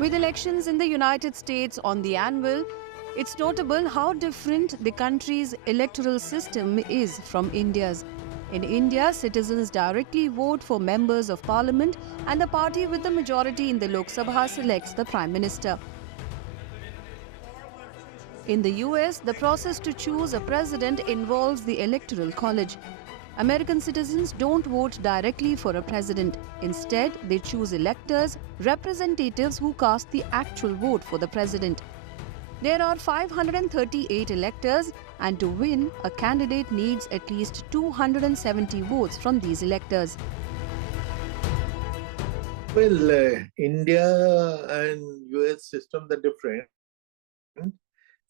With elections in the United States on the anvil, it's notable how different the country's electoral system is from India's. In India, citizens directly vote for members of parliament and the party with the majority in the Lok Sabha selects the Prime Minister. In the US, the process to choose a president involves the Electoral College. American citizens don't vote directly for a president. Instead, they choose electors, representatives who cast the actual vote for the president. There are 538 electors, and to win, a candidate needs at least 270 votes from these electors. Well, India and US systems are different.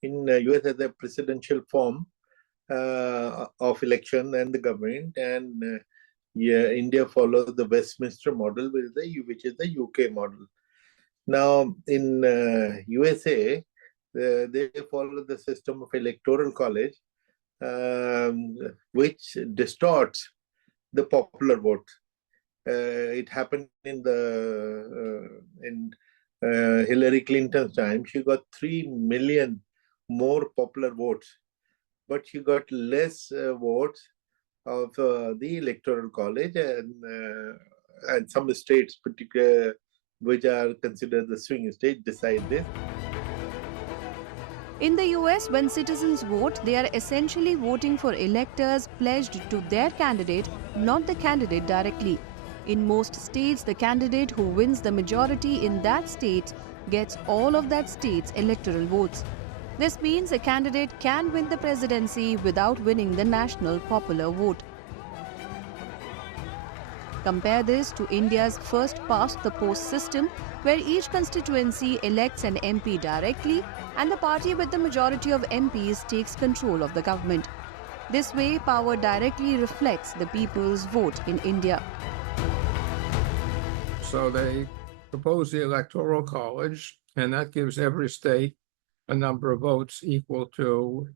In US has a presidential form of election and the government, and India follows the Westminster model, which is the UK model. Now, in USA, they follow the system of electoral college, which distorts the popular vote. It happened in Hillary Clinton's time. She got 3 million more popular votes, but she got less votes of the electoral college, and some states, particularly which are considered the swing states, decide this. In the US, when citizens vote, they are essentially voting for electors pledged to their candidate, not the candidate directly. In most states, the candidate who wins the majority in that state gets all of that state's electoral votes. This means a candidate can win the presidency without winning the national popular vote. Compare this to India's first-past-the-post system, where each constituency elects an MP directly and the party with the majority of MPs takes control of the government. This way, power directly reflects the people's vote in India. So they propose the Electoral College, and that gives every state a number of votes equal to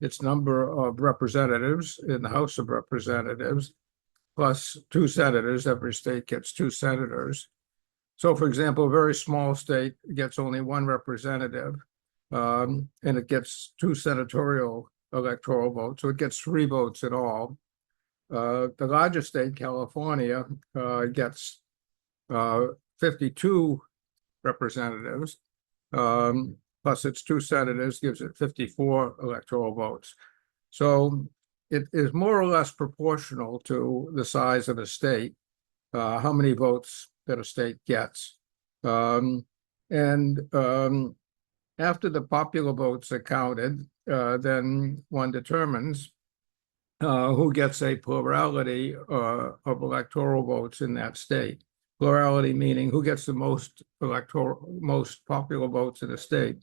its number of representatives in the House of Representatives, plus 2 senators. Every state gets 2 senators. So, for example, a very small state gets only 1 representative, and it gets 2 senatorial electoral votes, so it gets 3 votes in all. The largest state, California, gets 52 representatives, plus its 2 senators gives it 54 electoral votes. So it is more or less proportional to the size of a state, how many votes that a state gets. After the popular votes are counted, then one determines who gets a plurality of electoral votes in that state. Plurality meaning who gets the most popular votes in a state.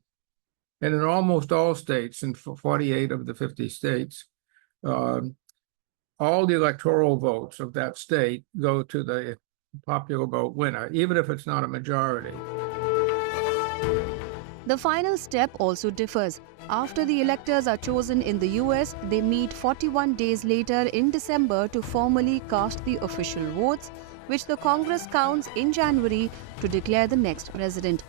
And in almost all states, in 48 of the 50 states, all the electoral votes of that state go to the popular vote winner, even if it's not a majority. The final step also differs. After the electors are chosen in the US, they meet 41 days later in December to formally cast the official votes, which the Congress counts in January to declare the next president.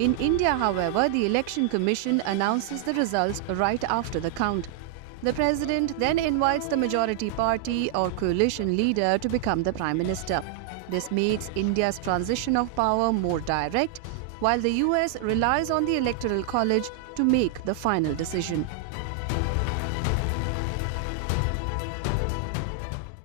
In India, however, the Election Commission announces the results right after the count. The president then invites the majority party or coalition leader to become the Prime Minister. This makes India's transition of power more direct, while the US relies on the Electoral College to make the final decision.